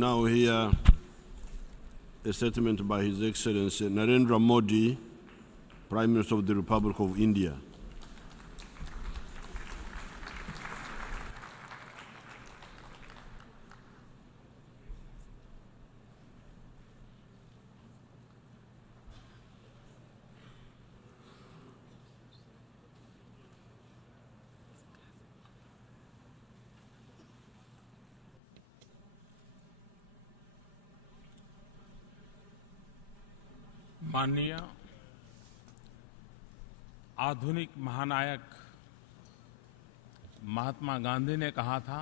Now hear a statement by His Excellency Narendra Modi, Prime Minister of the Republic of India. माननीय आधुनिक महानायक महात्मा गांधी ने कहा था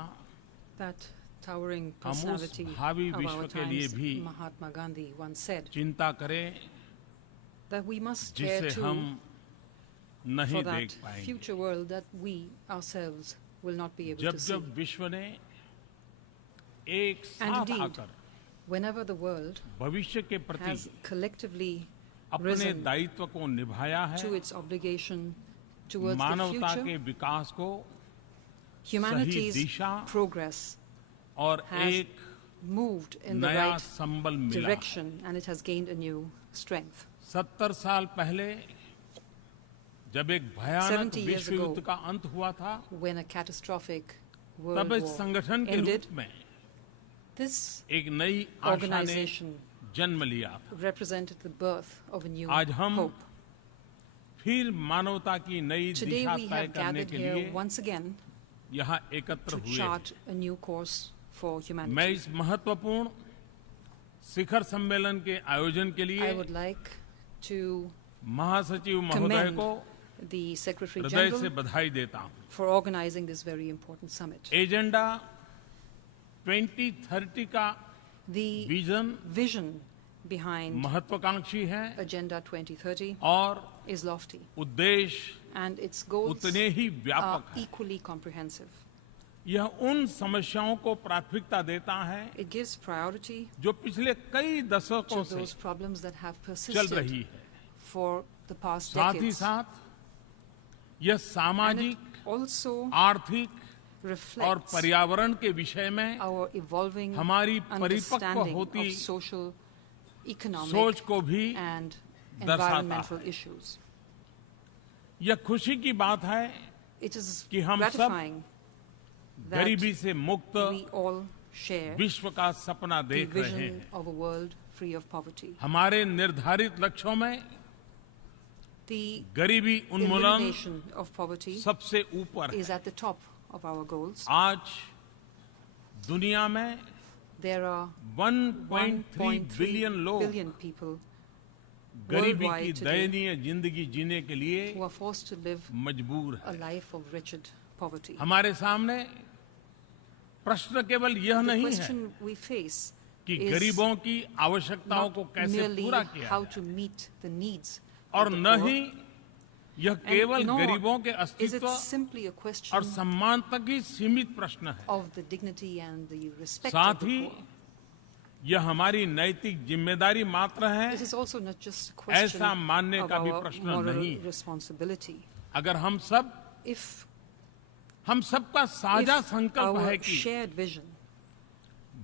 that towering हम उस personality भावी of विश्व our के लिए times, भी Mahatma Gandhi, once said चिंता करें that we must care जिसे too हम नहीं for देख that पाएंगे। future world that we ourselves will not be able जब to see. जब विश्व ने एक And साथ indeed, आकर whenever the world भविष्य के प्रति has collectively अपने risen दायित्व को निभाया है, to its obligation towards the मानवता के future, विकास को humanity's दिशा progress और has एक moved in the नया right संबल मिला। direction and it has gained a new strength. 70 साल पहले जब एक भयानक 70 years विश्व युद्ध ago, का अंत हुआ था, When a catastrophic तब world इस war संगठन के ended, रूप में this एक नई आशा ने organization जन्म लिया था। represented the birth of a new आज हम hope. फिर मानवता की नई Today दिशा we तय have करने gathered के here लिए once again यहाँ एकत्र to हुए। chart a new course for मैं humanity. इस महत्वपूर्ण शिखर सम्मेलन के आयोजन के I लिए would like to महासचिव महोदय commend को the Secretary हृदय से General बधाई देता हूँ। for organizing this very important summit. Agenda 2030 का The विजन vision behind महत्वाकांक्षी है Agenda 2030 और is lofty उद्देश्य and its goals उतने ही are व्यापक है। equally comprehensive. यह उन समस्याओं को प्राथमिकता देता है It gives priority जो पिछले कई to दशकों से those problems that have चल persisted रही है। for the past साथ ही decades. साथ यह And सामाजिक, it also आर्थिक और reflects पर्यावरण के विषय में our evolving हमारी परिपक्व understanding होती of social, economic, सोच को भी and दर्शाता environmental है। issues. यह खुशी की बात है It is कि हम सब gratifying that गरीबी से मुक्त we all share विश्व का सपना the देख रहे vision हैं। of a world free of poverty. हमारे निर्धारित लक्ष्यों में The गरीबी उन्मूलन elimination of poverty सबसे ऊपर is है। at the top of our goals. आज दुनिया में There are 1.3 बिलियन 1.3 लोग billion people गरीबी की worldwide today दयनीय जिंदगी जीने के लिए who are forced to live मजबूर a है। life of wretched poverty. हमारे सामने प्रश्न केवल यह The नहीं है question we face कि is गरीबों की आवश्यकताओं को not कैसे merely पूरा किया how जाए to meet the needs और of the न poor, ही यह and केवल nor गरीबों के is it अस्तित्व simply a और question सम्मान तक ही सीमित प्रश्न है। of the dignity and the respect साथ of the ही poor. यह हमारी नैतिक जिम्मेदारी मात्र है। It is also not just a question ऐसा मानने of का भी our प्रश्न moral नहीं है। responsibility. अगर हम सबका साझा If संकल्प है our कि shared vision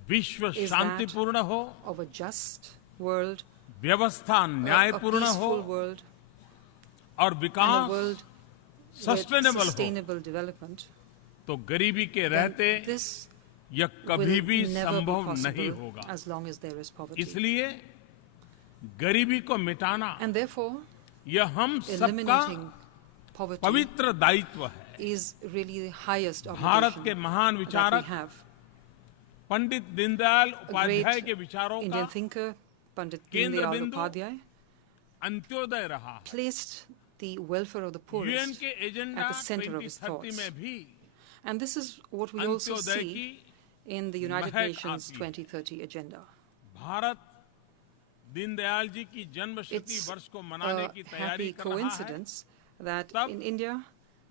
विश्व is शांतिपूर्ण हो, of a just world, व्यवस्था a न्यायपूर्ण हो peaceful world, और and a Vikas world with sustainable हो, sustainable development, तो गरीबी के then रहते this यह कभी will भी never be संभव नहीं possible होगा। as long as there is poverty. इसलिए गरीबी को मिटाना And therefore, यह हम सबका eliminating poverty पवित्र दायित्व है। is really the highest Bharat के obligation महान that we विचारक have. पंडित दीनदयाल A उपाध्याय great के विचारों का Indian thinker, Pandit केंद्र Deen Dayal बिंदु Upadhyay, अंत्योदय रहा। placed the welfare of the UN poorest के agenda at the center of his 2030 thoughts. में भी And this is what we also Antyodaya see की in the United महक Nations आती है। 2030 agenda. भारत दीनदयाल जी की जन्म शती It's वर्ष को मनाने a की तैयारी happy कर रहा है। coincidence that तब in India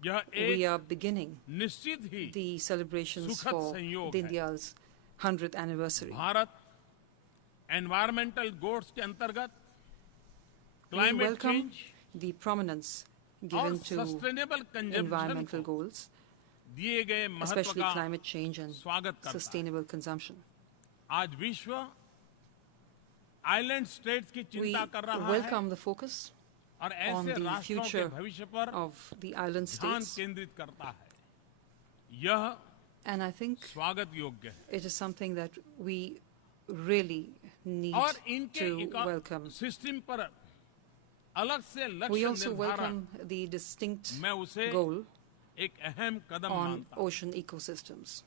यह we एक are beginning निश्चित ही the celebrations सुखद for संयोग Deen है। Dayal's 100th anniversary. Bharat environmental goals के अंतर्गत We climate welcome change the prominence और given to sustainable consumption environmental को goals, दिए गए महत्व especially का climate change and स्वागत करता है। sustainable consumption. आज विश्व आइलैंड स्टेट्स की We चिंता कर रहा है welcome the focus और on ऐसे the राष्ट्रों के future भविष्य पर of the island ध्यान states, केंद्रित करता है। यह and I think स्वागत योग्य है it is something that we really need और इनके to welcome. सिस्टम पर अलग से We लक्ष्य also निर्धारण welcome the distinct मैं उसे goal एक अहम कदम on मानता हूं। ocean ecosystems.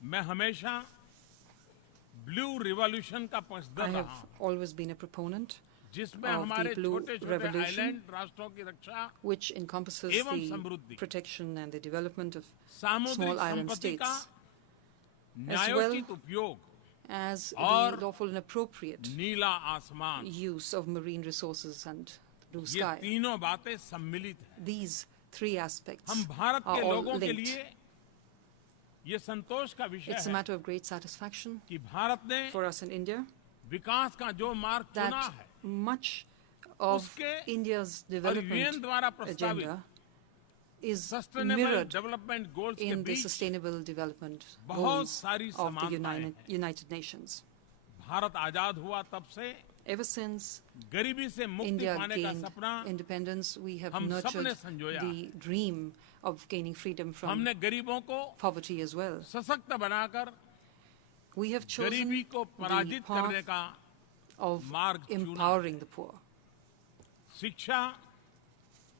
मैं हमेशा ब्लू रिवॉल्यूशन का I पक्षधर have रहा हूं, always been a proponent जिसमें of the हमारे Blue छोटे छोटे Revolution, आइलैंड राष्ट्रों की रक्षा which encompasses एवं the समृद्धि, protection and the development of सामुद्रिक small island संपत्ति का states, न्यायोचित उपयोग as और the lawful and appropriate नीला आसमान, use of marine resources and blue ये sky. तीनों बातें सम्मिलित हैं। These three aspects हम भारत are के all लोगों के linked. लिए ये संतोष का विषय It's a है matter of great satisfaction कि भारत ने for us in India विकास का जो मार्ग चुना that है much of उसके India's और यूएन development द्वारा प्रस्तावित agenda is sustainable mirrored development goals के in the beach sustainable development बहुत goals सारी of the समानताएं हैं। United Nations. भारत आजाद हुआ तब से Ever since गरीबी से मुक्ति India पाने का gained सपना independence, we have हम सबने nurtured संजोया the dream of gaining freedom from हमने गरीबों को poverty as well. सशक्त बनाकर We have chosen गरीबी को the पराजित करने path का of मार्ग चुना। empowering the poor. शिक्षा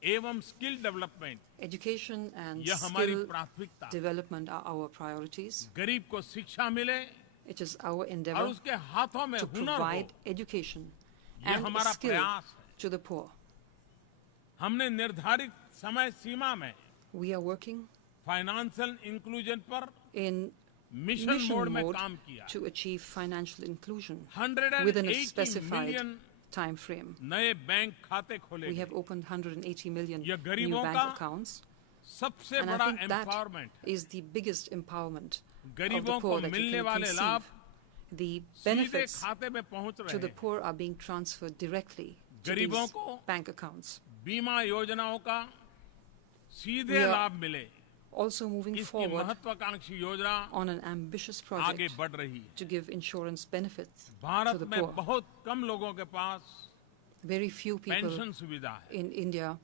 एवं स्किल डेवलपमेंट Education and यह हमारी skill प्राथमिकता है। development are our priorities. गरीब को शिक्षा मिले It is our और endeavor उसके हाथों में to हुनर हो, provide education ये and हमारा skill प्रयास है। to the poor. हमने निर्धारित समय सीमा में We are working financial inclusion पर in मिशन mission मोड में mode काम किया। to achieve financial inclusion within a 180 specified million time frame. नए बैंक खाते खोले We गए। have opened 180 million यह new गरीबों bank का accounts, सबसे and I बड़ा think that एम्पावरमेंट है। is the biggest empowerment of the गरीबों को poor that you मिलने can वाले लाभ conceive. The सीधे benefits खाते में पहुंच to रहे the हैं। poor are being transferred directly to गरीबों these को bank accounts. बीमा योजनाओं का सीधे We are लाभ मिले, Also moving इसकी forward महत्वाकांक्षी योजना on an ambitious आगे project बढ़ रही है। to give insurance benefits to Bharat the में poor. बहुत कम लोगों के पास Very few people पेंशन सुविधा है। in India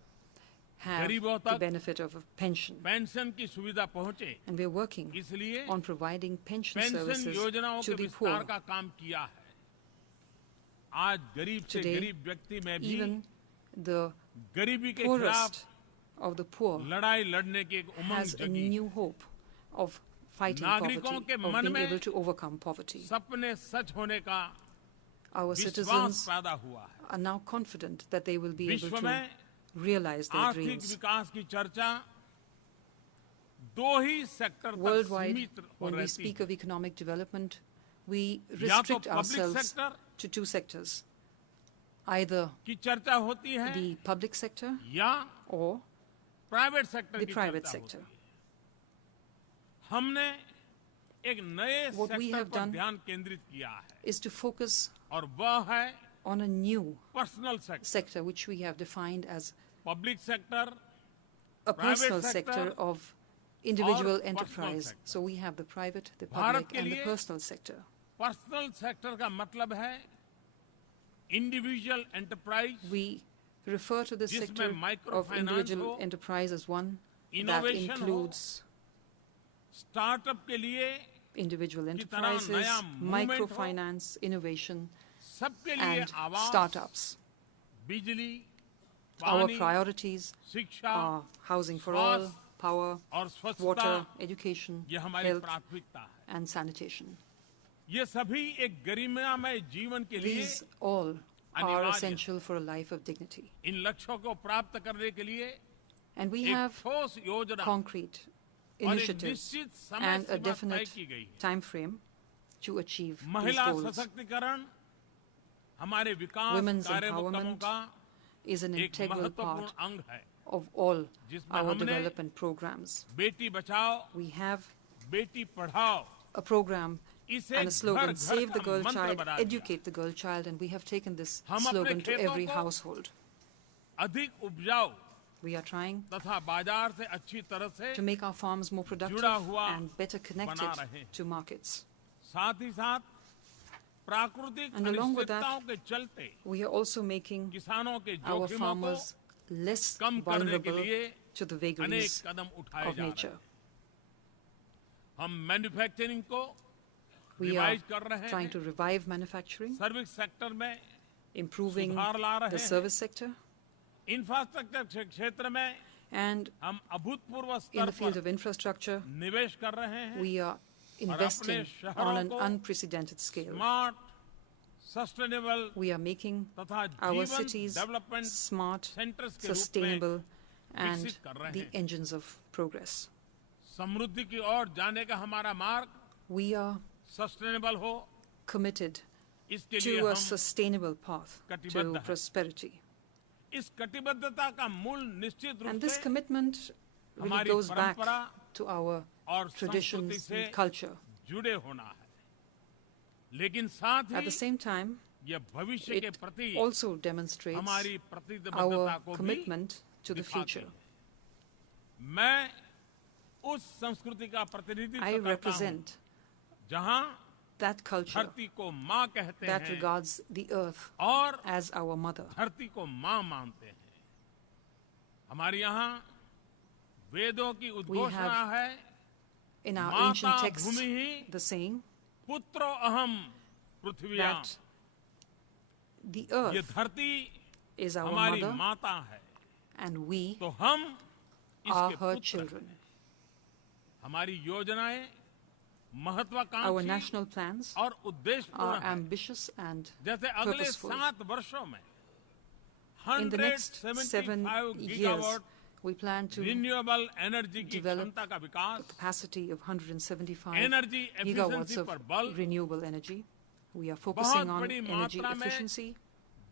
have गरीबों the तक benefit of a pension, pension की सुविधा पहुंचे, and we are working इसलिए on providing pension pension services योजनाओं to के the विस्तार poor. का काम किया है। आज गरीब से Today, गरीब व्यक्ति में भी Even the गरीबी के poorest खिलाफ of the poor लड़ाई लड़ने की एक उमंग has a जगी। new hope of fighting नागरिकों poverty, के of मन being में able to overcome poverty. सपने सच होने का Our विश्वास citizens पैदा हुआ है। are now confident that they will be able विश्व to में realize their आर्थिक dreams. विकास की चर्चा दो ही सेक्टर तक Worldwide, सीमित हो when we रहती speak है। of economic development, we या तो restrict public ourselves sector to two sectors, either की चर्चा होती है the public sector या or प्राइवेट सेक्टर the की private चर्चा sector. होती है। हमने एक नए What we सेक्टर have पर done ध्यान केंद्रित किया है is to focus और वह है on a new personal sector. sector, which we have defined as public sector a Private personal sector sector of individual और personal enterprise. sector. So we have the private, the Bharat public, के and the लिए personal sector. Personal sector का मतलब है individual enterprise, We refer to this जिसमें sector of microfinance individual हो, enterprise as one that innovation हो, includes startup के लिए individual की तरह enterprises, नया movement हो, microfinance, innovation, सबके लिए and आवास, startups. बिजली, Our पानी, priorities शिक्षा are housing for all, स्वास्थ्य power, और स्वच्छता, water, education, ये हमारी health, प्राथमिकता है। and sanitation. ये सभी एक गरिमामय जीवन के लिए These all are अनिवार्य हैं। essential for a life of dignity. इन लक्ष्यों को प्राप्त करने के लिए And we एक have ठोस योजना concrete और एक initiatives निश्चित समय and a सीमा तय definite की गई है। time frame to achieve these महिला goals. सशक्तिकरण हमारे विकास Women's कार्यक्रमों empowerment का is an एक integral महत्वपूर्ण part अंग है, of all जिसमें our हमने development programs. Beti Bachao We have Beti Padhao a program इसे and a slogan, घर-घर Save the का girl मंत्र child, बना दिया। educate the girl child, and we have taken this हम अपने slogan to खेतों every को household. अधिक उपजाऊ We are trying तथा बाजार से अच्छी तरह से to make our farms more productive जुड़ा हुआ and better connected बना रहे हैं। to markets. साथ ही साथ प्राकृतिक And along with that, अनिश्चितताओं के चलते we are also making किसानों के our जोखिमों को farmers less कम करने के vulnerable लिए to the अनेक vagaries कदम उठाए of जा रहे nature. हैं। हम मैन्युफैक्चरिंग को We are रिवाइज कर रहे trying हैं, to revive manufacturing, service sector में improving सुधार ला रहे the हैं, service sector, इंफ्रास्ट्रक्चर क्षेत्र में and हम अभूतपूर्व in स्तर the field पर of infrastructure, निवेश कर रहे हैं। we are investing on an unprecedented scale. Smart, sustainable We are making तथा our जीवन cities डेवलपमेंट smart, सेंटर्स के रूप में sustainable, and विकसित कर रहे the हैं। engines of progress. समृद्धि की ओर जाने का हमारा मार्ग We are सस्टेनेबल हो, committed इसके लिए to a हम sustainable path कटिबद्ध to हैं। prosperity. इस कटिबद्धता का मूल निश्चित रूप And this से commitment really हमारी goes back परंपरा to our और संस्कृति traditions से and culture. जुड़े होना है, लेकिन साथ At the he same time, यह भविष्य के it प्रति also demonstrates हमारी प्रतिबद्धता our को भी commitment to the दिखाते future. हैं। मैं उस संस्कृति का प्रतिनिधित्व I करता हूँ represent जहाँ that culture धरती को माँ कहते that हैं regards the earth और as our mother. धरती को माँ मानते हैं। हमारे यहाँ वेदों की उद्घोषणा have है, In our माता ancient texts, Bhumi he the saying पुत्रो अहम पृथ्व्यां। that the ये earth धरती is our हमारी mother माता है, and we तो हम are इसके her पुत्र children. हैं। हमारी योजनाएं Our महत्वाकांक्षी national plans और उद्देश्यपूर्ण are हैं। ambitious and जैसे अगले purposeful. 7 वर्षों में In the next 7 175 years, gigawatt we plan to renewable energy की develop क्षमता का विकास, capacity of 175 energy gigawatts efficiency of पर बल, renewable energy. We are बहुत focusing on बड़ी energy मात्रा में efficiency.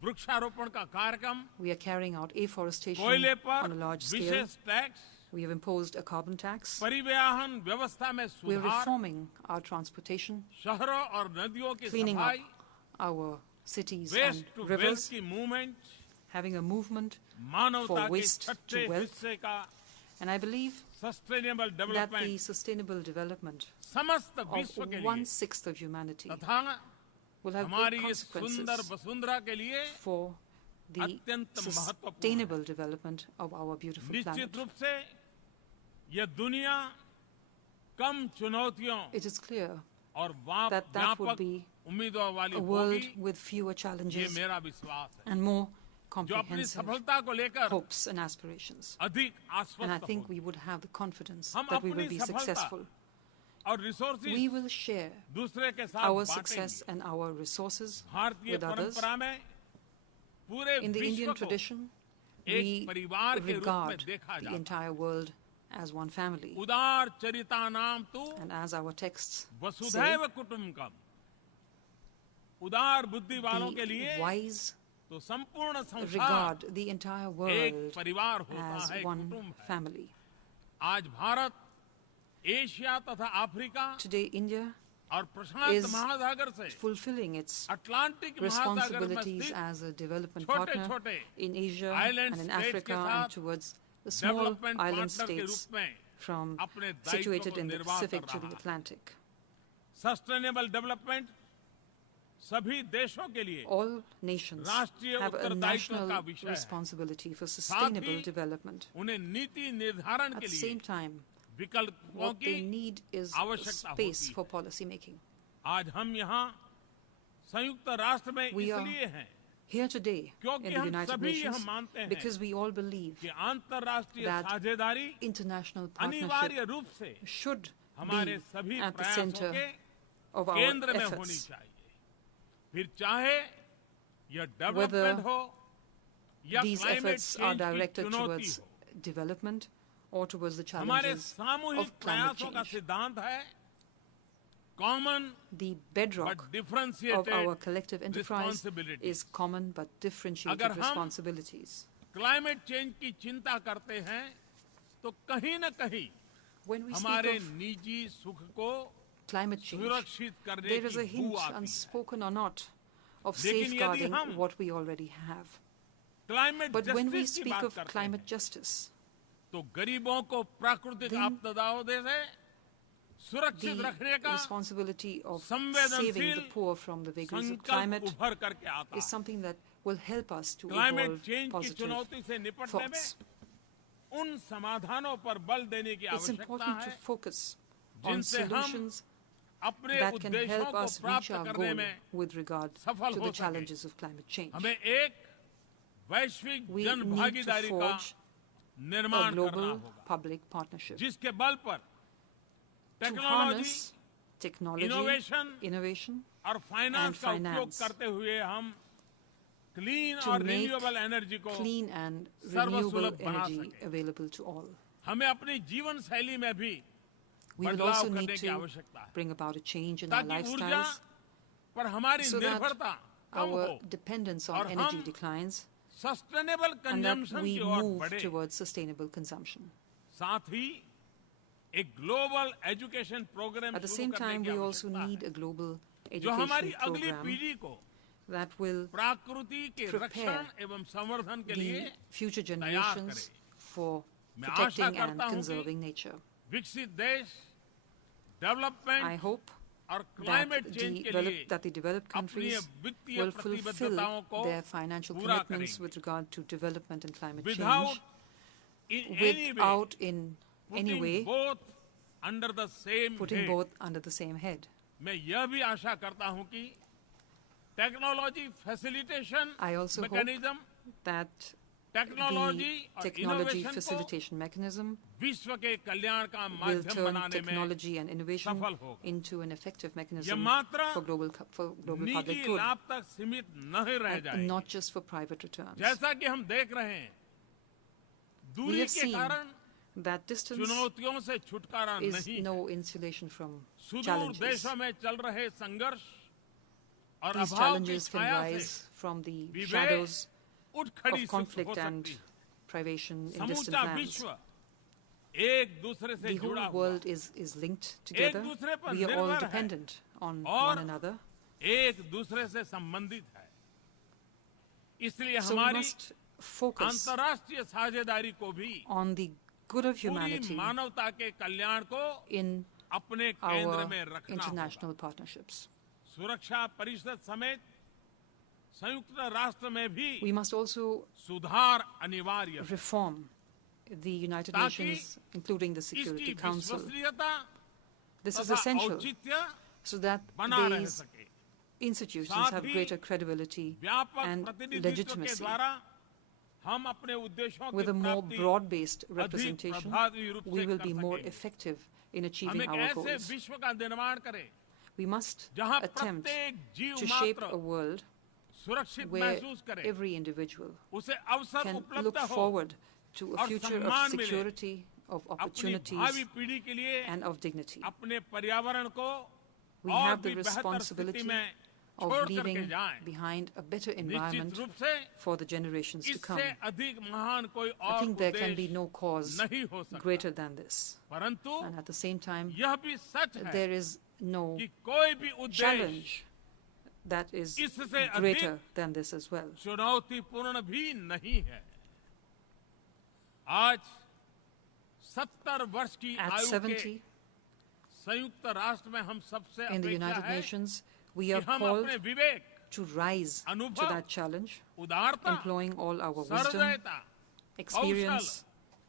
वृक्षारोपण का कार्यक्रम, We are carrying out afforestation कोयले पर on a large scale. विशेष tax, We have imposed a carbon tax. परिवहन व्यवस्था में We are सुधार, reforming our transportation, शहरों और नदियों की cleaning up सफाई, our cities waste and to wealth rivers, की मूवमेंट, having a movement मानवता for के waste छठे to wealth. हिस्से का And I believe sustainable that the development sustainable development समस्त of विश्व के लिए 1/6 of humanity तथा will have हमारी great इस सुंदर consequences वसुंधरा के लिए for the अत्यंत महत्वपूर्ण sustainable development of our beautiful निश्चित planet. रूप से यह दुनिया कम चुनौतियों It is clear और that would व्यापक be उम्मीदों वाली a world होगी, with fewer ये challenges मेरा विश्वास है। and more जो अपनी comprehensive सफलता को लेकर hopes and aspirations. अधिक And I आश्वस्त think होगी we would have the confidence हम that we will अपनी be सफलता successful. और रिसोर्सेज We will share दूसरे के साथ our बांटेंगे। success and our resources भारतीय with others. परंपरा में पूरे In the विश्व Indian को tradition, एक we परिवार के रूप में regard देखा the जाता है। entire world as one family. उदार चरिता नाम तू And as our texts say, वसुधैव कुटुंबकम। उदार बुद्धि वालों के the लिए wise तो संपूर्ण संसार regard the entire एक world परिवार होता as है, एक one कुटुंब है। family. आज भारत एशिया तथा अफ्रीका Today, India और प्रशांत is महासागर से fulfilling its अटलांटिक महासागर में responsibilities स्थित as a development छोटे partner छोटे in Asia island and in states Africa के and साथ towards the small development island partner के states रूप में from अपने दायित्व situated को in the निर्वाह Pacific कर to the रहा है। Atlantic. सस्टेनेबल डेवलपमेंट सभी देशों के लिए All nations राष्ट्रीय have a उत्तरदायित्व national का विषय है। responsibility for साथ sustainable ही development. उन्हें नीति निर्धारण At के the लिए same time, विकल्पों what they की need is आवश्यकता space होती for है। policy making. आज हम यहाँ संयुक्त राष्ट्र में We are इसलिए हैं Here today क्योंकि in the हम United सभी यह Nations मानते हैं because we all believe कि अंतर्राष्ट्रीय that साझेदारी international अनिवार्य partnership रूप से should हमारे be सभी at the प्रयासों center के of our केंद्र में होनी efforts. चाहिए। फिर चाहे यह Whether डेवलपमेंट हो या These climate efforts are change की directed चुनौती towards हो। development or towards the हमारे challenges सामूहिक of climate प्रयासों का change. सिद्धांत है common The but bedrock of differentiated our collective enterprise responsibility. is common but differentiated अगर हम responsibilities. क्लाइमेट चेंज की चिंता करते हैं तो कहीं न कहीं When we speak हमारे of निजी सुख को climate change, सुरक्षित करने there is a की hint, बू आती है। unspoken or not, of लेकिन यदि safeguarding हम what we already have. Climate But when we justice की speak बात of करते climate हैं justice, तो गरीबों को प्राकृतिक Then आपदाओं से सुरक्षित रखने the का responsibility of संवेदनशील saving the poor from the vagaries of संकल्प climate उभर करके आता is है। something that will help us to climate evolve change की positive चुनौती से निपटने thoughts. में उन समाधानों पर बल देने की It's आवश्यकता important to है focus on जिनसे हम solutions अपने that can उद्देश्यों help को us reach प्राप्त our करने goal में with regard सफल to हो the सके। challenges of climate change. हमें एक वैश्विक We जन need to भागीदारी का forge a निर्माण करना global होगा public partnership जिसके बल पर to technology harness technology, innovation, और फाइनेंस का उपयोग finance करते हुए हम क्लीन to और make रिन्यूएबल एनर्जी को clean and सर्वसुलभ renewable बना energy सके। available to all. हमें अपनी जीवन शैली में भी We will बदलाव also करने need की to आवश्यकता है bring about a change in our ताकि ऊर्जा lifestyles पर हमारी so that निर्भरता कम our हो dependence और on energy हम declines sustainable and that consumption we की ओर move बढ़े। towards sustainable consumption. साथ ही एक global education programme At the शुरू same करने time, की we also आवश्यकता need है a global जो हमारी education अगली program पीढ़ी को that will प्रकृति के prepare रक्षण एवं संवर्धन के लिए the future तैयार generations करे। for मैं आशा protecting and करता हूं कि conserving nature. विकसित देश I डेवलपमेंट hope और that क्लाइमेट चेंज के लिए the developed अपनी countries वित्तीय will fulfill प्रतिबद्धताओं को their financial पूरा commitments करेंगे with regard to development and climate without change in any way without in any putting way both under the same putting head। both under the same head. मैं यह भी आशा करता हूं कि technology facilitation I also hope mechanism that technology the और technology innovation को facilitation mechanism विश्व के कल्याण का will माध्यम turn बनाने में technology and innovation सफल होगा। into an effective यह mechanism मात्र for global निजी public good, लाभ तक सीमित नहीं रह and जाए not just for private returns. जैसा कि हम देख रहे हैं We दूरी have के seen कारण that distance चुनौतियों से छुटकारा is नहीं no insulation from सुदूर challenges. देशों में चल रहे संघर्ष और These अभाव की challenges can छाया rise से from the विवेक shadows उठ खड़ी of हो conflict and सकती है। privation in distant समूचा lands. विश्व एक दूसरे से The जुड़ा whole हुआ world is linked together. दूसरे पर We are all निर्भर है। dependent on और one another. एक दूसरे से संबंधित है इसलिए So we हमारी must focus अंतर्राष्ट्रीय साझेदारी को भी on the good of पूरी humanity मानवता के कल्याण को in अपने केंद्र our में रखना होगा। international partnerships. सुरक्षा परिषद समेत संयुक्त राष्ट्र में भी We must also सुधार अनिवार्य है reform the United ताकि Nations, including the इसकी Security Council. विश्वसनीयता This is तथा essential औचित्य so that बना रह these सके institutions साथ have ही greater credibility व्यापक and प्रतिनिधित्व के legitimacy. द्वारा हम अपने उद्देश्यों With की a more प्राप्ति broad-based अधिक representation, प्रभावी रूप we से will कर be more सकेंगे। effective in हम achieving एक our ऐसे goals. विश्व का निर्माण करें We must जहां attempt प्रत्येक जीव to shape मात्र a world सुरक्षित where महसूस करे every individual उसे अवसर can उपलब्ध look हो forward to a और future of सम्मान मिले। security, of अपनी opportunities, भावी पीढ़ी के लिए and of dignity. अपने पर्यावरण को We और have the भी बेहतर स्थिति responsibility में of छोड़ करके leaving जाएं। behind a better निश्चित environment रूप से for the generations to come. इससे अधिक महान कोई I और think there can be उद्देश्य no cause नहीं हो सकता greater than this. परंतु And at the same time, यह भी सच है there is no कि कोई भी उद्देश्य challenge that is इससे greater अधिक than this as well. चुनौतीपूर्ण भी नहीं है आज 70 वर्ष की At आयु के 70, संयुक्त राष्ट्र में हम सबसे in the अपेक्षा United है Nations, we कि are हम called अपने विवेक to rise to अनुभव, that challenge, उदारता employing all our wisdom, सहृदयता experience,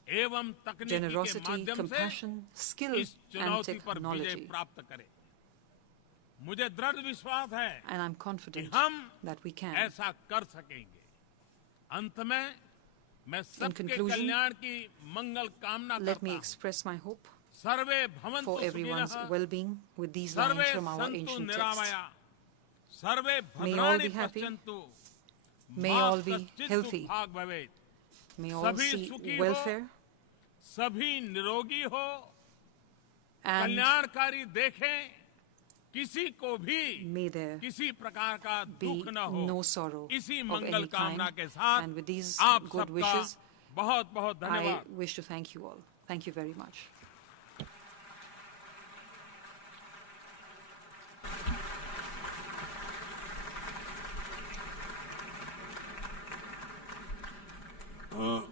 एवं तकनीकी के generosity, माध्यम से compassion, skill, इस and चुनौती पर विजय technology. प्राप्त करें मुझे दृढ़ विश्वास है And I'm कि confident हम that we can. ऐसा कर सकेंगे अंत में मैं सबके conclusion, कल्याण की मंगल कामना Let me करता हूं express my hope सर्वे भवन्तु for everyone's सुखिनः well-being with these survey lines from our सन्तु ancient text. निरामया सर्वे May all भद्राणि be happy. पश्यन्तु May मा all be कश्चित् healthy. दुःखाग् भवेत् May all सभी see सुखी हो, welfare सभी निरोगी हो and कल्याणकारी देखें किसी को भी may there किसी प्रकार का be दुख न हो no sorrow इसी of मंगल any कामना kind. के साथ And with these आप good सबका wishes, बहुत बहुत I धन्यवाद wish to thank you all. Thank you very much.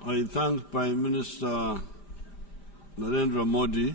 I thank Prime Minister Narendra Modi